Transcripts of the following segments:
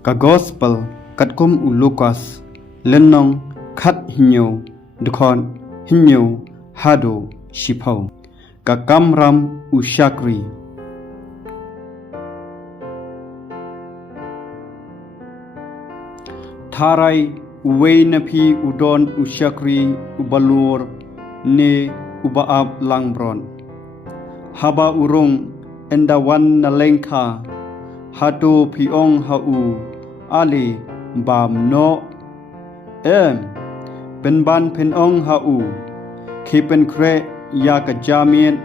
Ka Gospel kat kum u Lukas lenong khat hinyo dukon hinyo hado shipau ka kamram u shakri. Tharai uwei na phi udon u shakri u balur ne ubaab langbron. Haba urung endawan na lengkha hatu piong hau ali bam no pen ban pen ong hau kipen kre ya ka jamien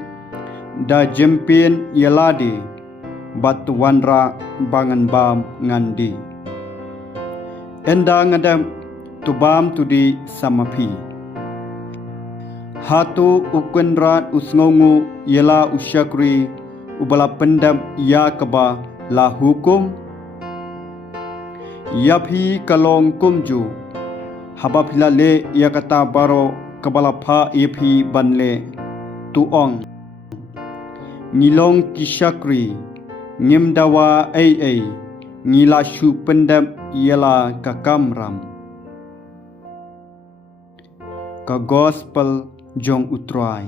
da jempien yaladi bat wanra bangan bam ngandi enda ngadam tu bam tu di samapi hatu ukwenrat usngongu yela usyakri ubala pendam ya kaba la hukum yaphi kalong kumju haba philale ya kata baro kabala pha yaphi banle tu ong ngilong kishakri ngimdawa ai ngila shu pendam yela ka kamram ka gospel jong utrai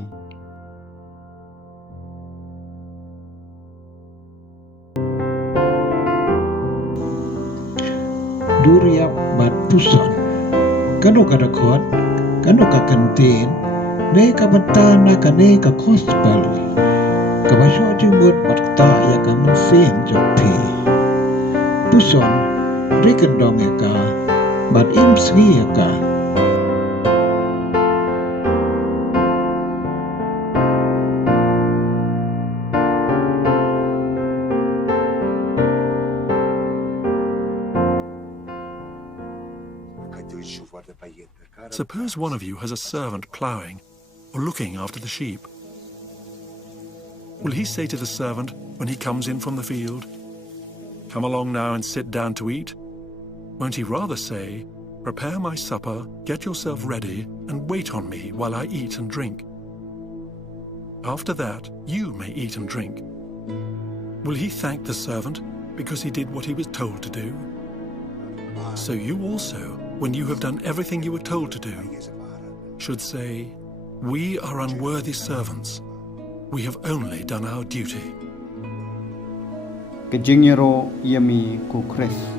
Duriap bat puson kanu kada khot kanu ka ktien ne ka bynta na ka ne ka gospel ka basho Jingmut bat ta ya ka mensin jopi puson riken dong ya ka bat imsngi ya ka Suppose one of you has a servant ploughing or looking after the sheep. Will he say to the servant when he comes in from the field, "Come along now and sit down to eat"? Won't he rather say, "Prepare my supper, get yourself ready, and wait on me while I eat and drink"? After that, you may eat and drink. Will he thank the servant because he did what he was told to do? So you also, when you have done everything you were told to do, should say, "We are unworthy servants. We have only done our duty." Ke jingero yami ku Chris.